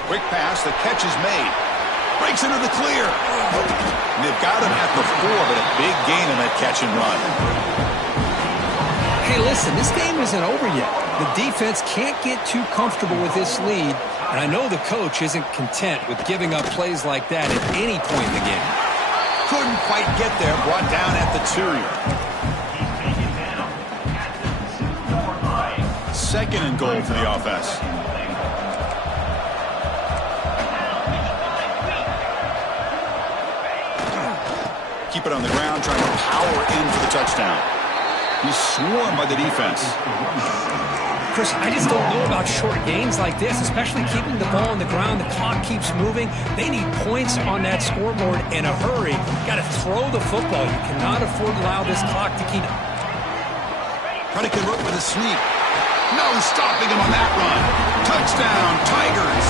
Quick pass, the catch is made. Breaks into the clear. And they've got him at the 4, but a big gain in that catch and run. Hey, listen, this game isn't over yet. The defense can't get too comfortable with this lead, and I know the coach isn't content with giving up plays like that at any point in the game. Couldn't quite get there, brought down at the 2. 2nd and goal for the offense. Keep it on the ground, trying to power into the touchdown. He's swarmed by the defense. Chris, I just don't know about short gains like this, especially keeping the ball on the ground. The clock keeps moving. They need points on that scoreboard in a hurry. Got to throw the football. You cannot afford to allow this clock to keep. Trying to convert with a sneak. No stopping him on that run. Touchdown, Tigers.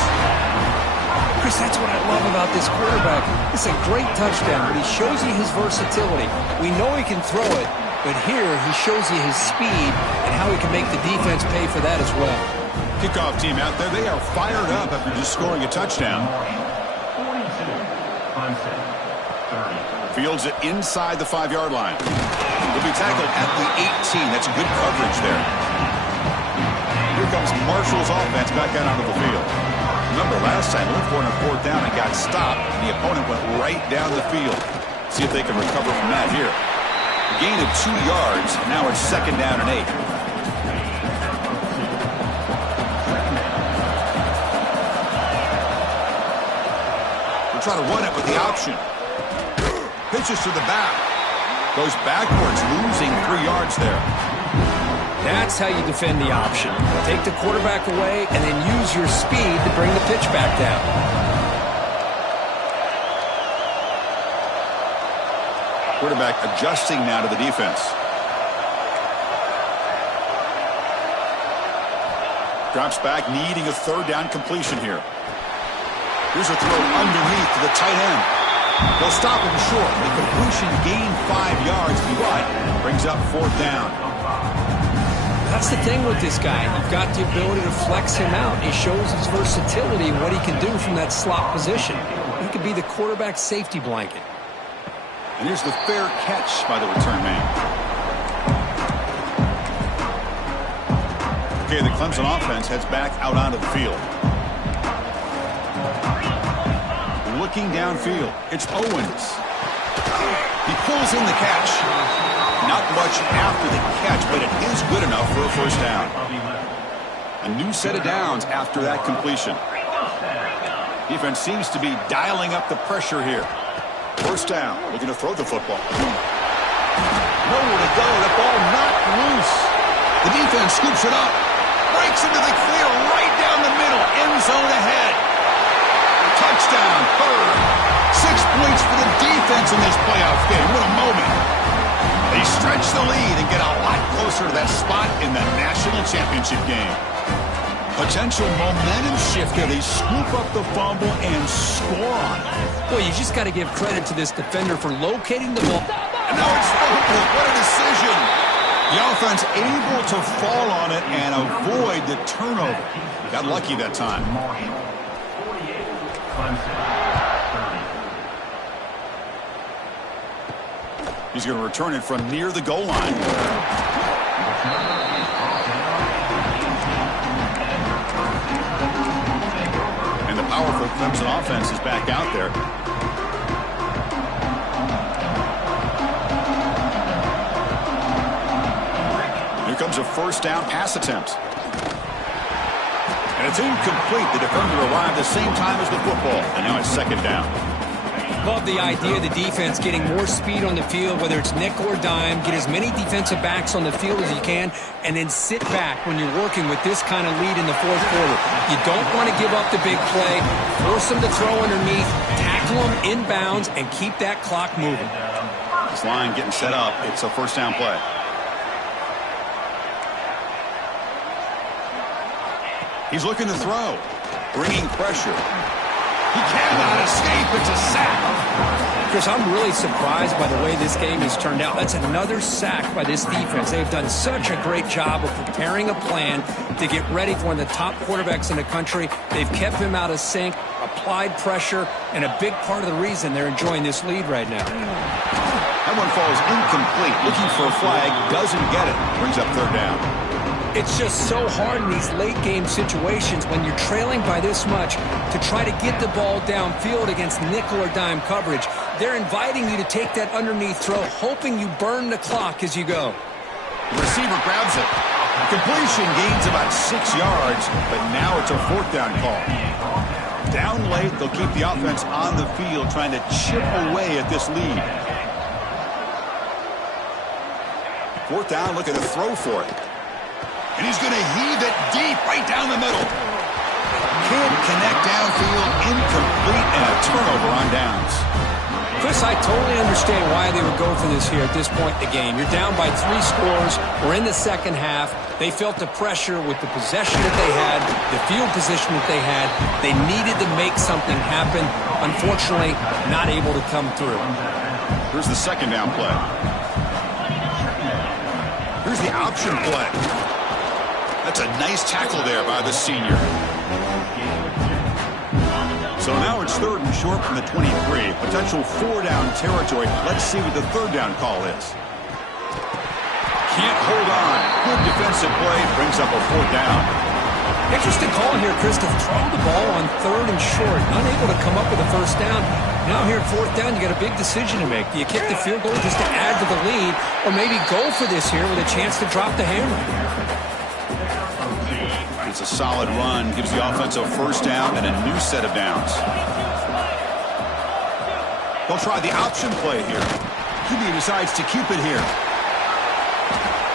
Chris, that's what I love about this quarterback. It's a great touchdown, but he shows you his versatility. We know he can throw it, but here he shows you his speed and how he can make the defense pay for that as well. Kickoff team out there, they are fired up after just scoring a touchdown. Fields it inside the 5-yard line. He'll be tackled at the 18. That's good coverage there. Here comes Marshall's offense back out onto the field. Remember, last time, looked for it on 4th down and got stopped. The opponent went right down the field. See if they can recover from that here. A gain of 2 yards. Now it's 2nd down and 8. try to run it with the option. Pitches to the back. Goes backwards, losing 3 yards there. That's how you defend the option. Take the quarterback away and then use your speed to bring the pitch back down. Quarterback adjusting now to the defense. Drops back, needing a 3rd down completion here. Here's a throw underneath to the tight end. They'll stop him short. The completion gained 5 yards, but brings up 4th down. That's the thing with this guy. You've got the ability to flex him out. He shows his versatility and what he can do from that slot position. He could be the quarterback safety blanket. And here's the fair catch by the return man. Okay, the Clemson offense heads back out onto the field. Looking downfield, it's Owens. He pulls in the catch. Not much after the catch, but it is good enough for a 1st down. A new set of downs after that completion. Defense seems to be dialing up the pressure here. 1st down, looking to throw the football. Nowhere to go, the ball knocked loose. The defense scoops it up, breaks into the clear right down the middle, end zone ahead. Touchdown, 3rd. 6 points for the defense in this playoff game. What a moment. They stretch the lead and get a lot closer to that spot in the national championship game. Potential momentum shift here. They scoop up the fumble and score on it. Well, you just got to give credit to this defender for locating the ball. And now it's fumbled. What a decision. The offense able to fall on it and avoid the turnover. Got lucky that time. He's going to return it from near the goal line. And the powerful Clemson offense is back out there. Here comes a 1st down pass attempt. And it's incomplete. The defender arrived the same time as the football. And now it's 2nd down. Love the idea of the defense getting more speed on the field, whether it's nickel or dime. Get as many defensive backs on the field as you can, and then sit back when you're working with this kind of lead in the 4th quarter. You don't want to give up the big play. Force them to throw underneath, tackle them inbounds, and keep that clock moving. This line getting set up. It's a 1st down play. He's looking to throw, bringing pressure. He cannot escape. It's a sack. Chris, I'm really surprised by the way this game has turned out. That's another sack by this defense. They've done such a great job of preparing a plan to get ready for one of the top quarterbacks in the country. They've kept him out of sync, applied pressure, and a big part of the reason they're enjoying this lead right now. That one falls incomplete. Looking for a flag, doesn't get it. Brings up 3rd down. It's just so hard in these late-game situations when you're trailing by this much to try to get the ball downfield against nickel or dime coverage. They're inviting you to take that underneath throw, hoping you burn the clock as you go. The receiver grabs it. Completion gains about 6 yards, but now it's a 4th down call. Down late, they'll keep the offense on the field trying to chip away at this lead. 4th down, looking to throw for it. And he's going to heave it deep right down the middle. Can't connect downfield, incomplete, and a turnover on downs. Chris, I totally understand why they would go for this here at this point in the game. You're down by 3 scores. We're in the 2nd half. They felt the pressure with the possession that they had, the field position that they had. They needed to make something happen. Unfortunately, not able to come through. Here's the 2nd down play. Here's the option play. That's a nice tackle there by the senior. So now it's 3rd and short from the 23. Potential 4-down territory. Let's see what the 3rd down call is. Can't hold on. Good defensive play. Brings up a 4th down. Interesting call here, Chris, to throw the ball on 3rd and short. Unable to come up with a 1st down. Now here at 4th down, you got a big decision to make. Do you kick the field goal just to add to the lead, or maybe go for this here with a chance to drop the hammer? It's a solid run. Gives the offense a 1st down and a new set of downs. They'll try the option play here. QB decides to keep it here.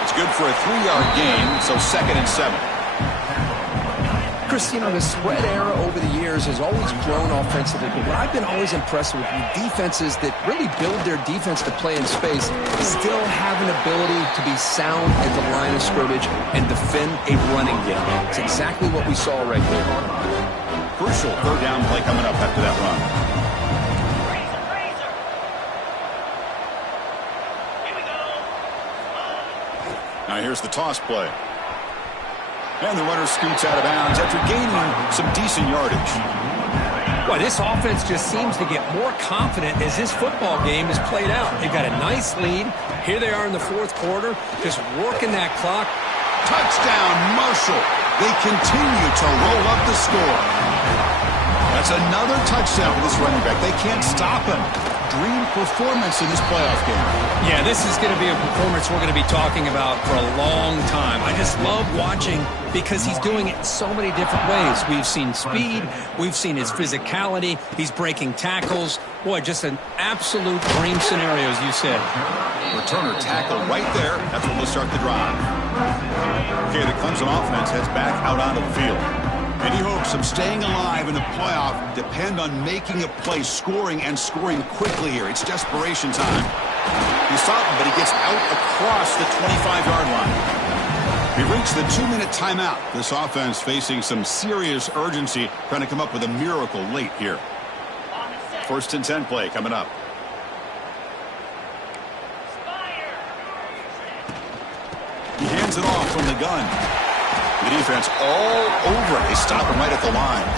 It's good for a 3-yard gain, so 2nd and 7. Chris, you know, the spread era over the years has always grown offensively, but what I've been always impressed with defenses that really build their defense to play in space still have an ability to be sound at the line of scrimmage and defend a running game. It's exactly what we saw right there. Crucial 3rd down play coming up after that run. Now here's the toss play. And the runner scoots out of bounds after gaining some decent yardage. Boy, this offense just seems to get more confident as this football game is played out. They've got a nice lead. Here they are in the 4th quarter, just working that clock. Touchdown, Marshall. They continue to roll up the score. That's another touchdown for this running back. They can't stop him. Dream performance in this playoff game. Yeah, this is going to be a performance we're going to be talking about for a long time. I just love watching because he's doing it in so many different ways. We've seen speed. We've seen his physicality. He's breaking tackles. Boy, just an absolute dream scenario, as you said. Returner tackle right there. That's where we'll start the drive. Okay, the Clemson offense heads back out onto the field. Any hopes of staying alive in the playoff depend on making a play, scoring, and scoring quickly here. It's desperation time. He's stopping, but he gets out across the 25-yard line. We reached the 2-minute timeout. This offense facing some serious urgency, trying to come up with a miracle late here. 1st and 10 play coming up. He hands it off from the gun. The defense all over. They stop him right at the line.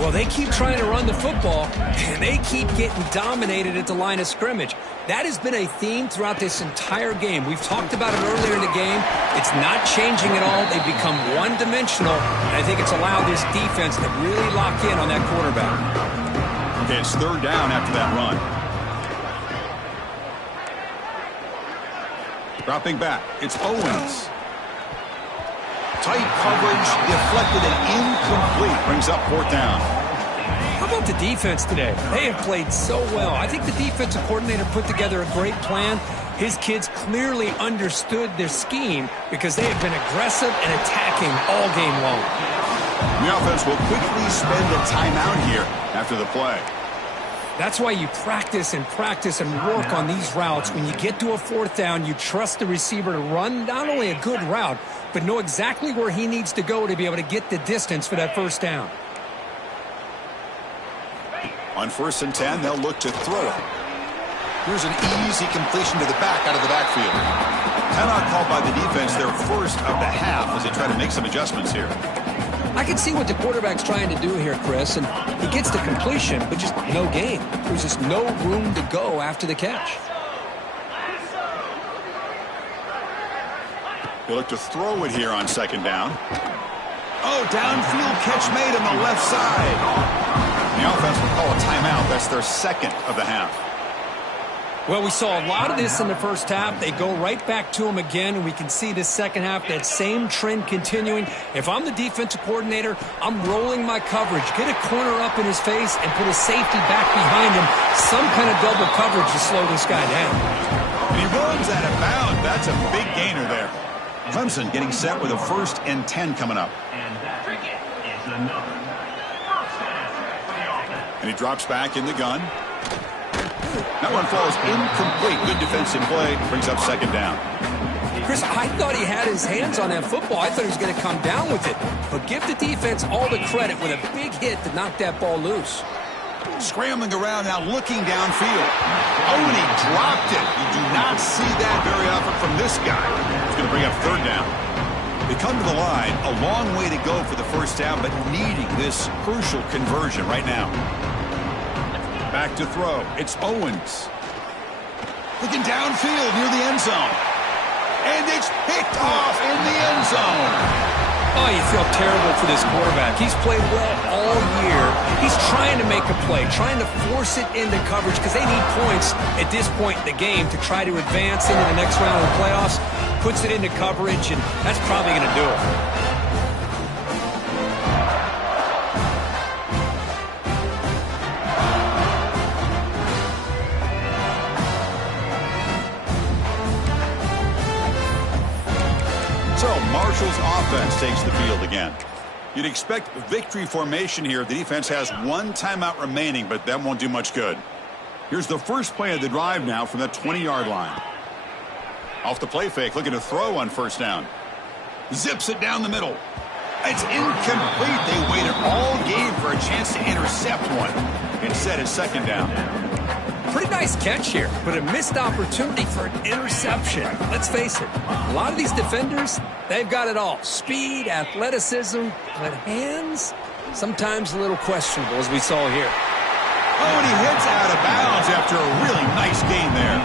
Well, they keep trying to run the football, and they keep getting dominated at the line of scrimmage. That has been a theme throughout this entire game. We've talked about it earlier in the game. It's not changing at all. They've become one-dimensional, and I think it's allowed this defense to really lock in on that quarterback. Okay, it's 3rd down after that run. Dropping back, it's Owens. Tight coverage, deflected and incomplete. Brings up 4th down. How about the defense today? They have played so well. I think the defensive coordinator put together a great plan. His kids clearly understood their scheme because they have been aggressive and attacking all game long. The offense will quickly spend a timeout here after the play. That's why you practice and work on these routes. When you get to a 4th down, you trust the receiver to run not only a good route, but know exactly where he needs to go to be able to get the distance for that 1st down. On 1st and 10, they'll look to throw it. Here's an easy completion to the back out of the backfield. Timeout called by the defense, their 1st of the half as they try to make some adjustments here. I can see what the quarterback's trying to do here, Chris, and he gets the completion, but just no gain. There's just no room to go after the catch. They look to throw it here on 2nd down. Oh, downfield catch made on the left side. The offense will call a timeout. That's their 2nd of the half. Well, we saw a lot of this in the 1st half. They go right back to him again, and we can see this 2nd half, that same trend continuing. If I'm the defensive coordinator, I'm rolling my coverage. Get a corner up in his face and put a safety back behind him. Some kind of double coverage to slow this guy down. And he runs out of bounds. That's a big gainer there. Clemson getting set with a 1st and 10 coming up. And he drops back in the gun. That one falls incomplete. Good defensive play. Brings up 2nd down. Chris, I thought he had his hands on that football. I thought he was going to come down with it. But give the defense all the credit with a big hit to knock that ball loose. Scrambling around now, looking downfield. Oh, and he dropped it. You do not see that very often from this guy. It's going to bring up 3rd down. They come to the line, a long way to go for the 1st down, but needing this crucial conversion right now. Back to throw. It's Owens. Looking downfield near the end zone. And it's picked off in the end zone. Oh, you feel terrible for this quarterback. He's played well all year. He's trying to make a play, trying to force it into coverage because they need points at this point in the game to try to advance into the next round of the playoffs. Puts it into coverage, and that's probably going to do it. offense takes the field again. You'd expect victory formation here. The defense has one timeout remaining, but that won't do much good. Here's the first play of the drive now from the 20-yard line. Off the play fake, looking to throw on first down. Zips it down the middle. It's incomplete. They waited all game for a chance to intercept one. Instead, it's second down. Pretty nice catch here, but a missed opportunity for an interception. Let's face it, a lot of these defenders, they've got it all. Speed, athleticism, but hands, sometimes a little questionable, as we saw here. Oh, and he hits out of bounds after a really nice gain there.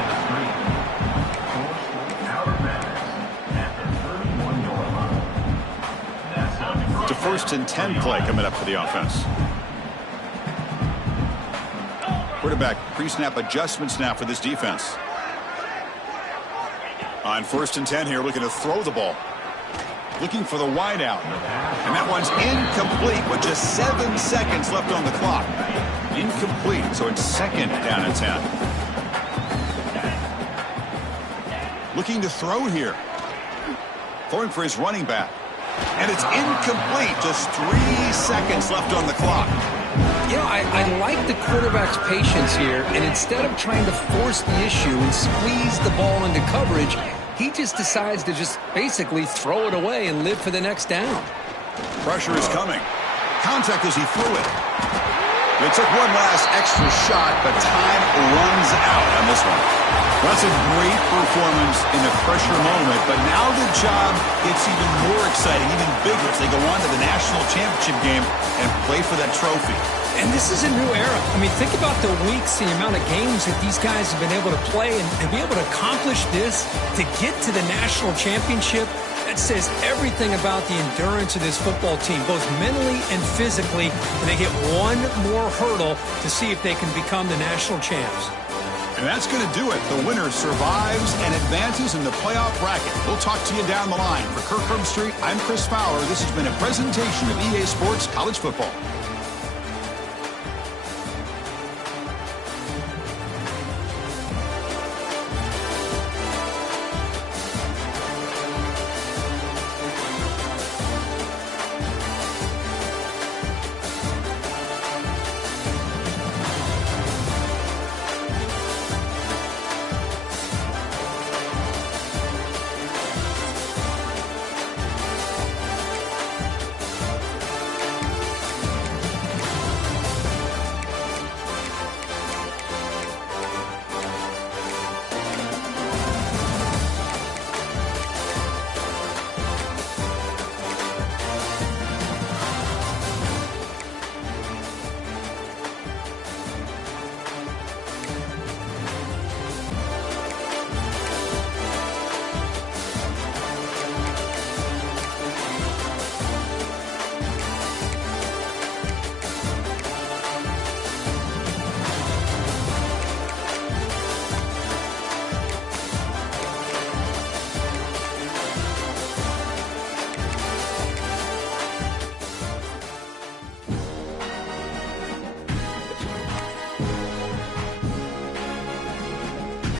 To 1st and 10 play coming up for the offense. Quarterback pre-snap adjustments now for this defense. On 1st and 10 here, looking to throw the ball. Looking for the wide out. And that one's incomplete with just 7 seconds left on the clock. Incomplete, so it's second down and 10. Looking to throw here. Throwing for his running back. And it's incomplete, just 3 seconds left on the clock. You know, I like the quarterback's patience here, and instead of trying to force the issue and squeeze the ball into coverage, he just decides to just basically throw it away and live for the next down. Pressure is coming. Contact as he threw it. They took one last extra shot, but time runs out on this one. Well, that's a great performance in the pressure moment, but now the job gets even more exciting, even bigger as they go on to the national championship game and play for that trophy. And this is a new era. I mean, think about the weeks, the amount of games that these guys have been able to play and be able to accomplish this, to get to the national championship. That says everything about the endurance of this football team, both mentally and physically, and they hit one more hurdle to see if they can become the national champs. And that's going to do it. The winner survives and advances in the playoff bracket. We'll talk to you down the line. For Kirk Herbstreit, I'm Chris Fowler. This has been a presentation of EA Sports College Football.